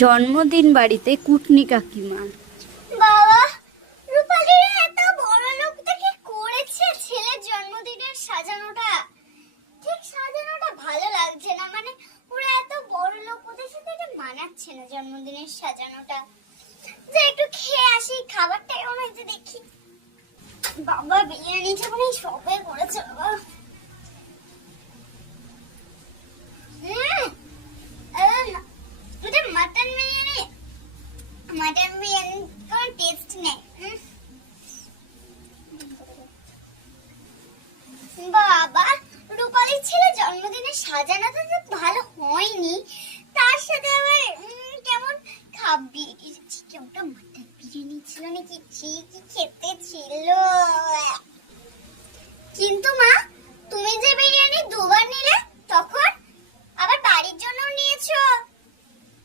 জন্মদিন বাড়িতে কুটনি কাকিমা। বাবা, রূপালী এত বড় লোক দেখে করেছে ছেলের জন্মদিনের সাজানোটা। ঠিক সাজানোটা ভালো লাগছে না, মানে ওরা এত বড় লোক, ওদের সাথে এটা মানাচ্ছে না জন্মদিনের সাজানোটা। যে একটু খেয়ে আসি, খাবারটা কেমন হয়েছে দেখি। বাবা বিরিয়ানি যখন এই সবে করেছে বাবা। এটা মাটন বিরিয়ানি, মাটন বিরিয়ানি কোনো টেস্ট নেই। বাবা, রূপালীর ছেলে জন্মদিনে সাজানোটা তো ভালো হয়নি, তার সাথে আবার কেমন খাবি। ওটা মাটন বিরিয়ানি ছিল নাকি? কি খেতে ছিল। কিন্তু মা, তুমি যে বিরিয়ানি দুবার নিলে,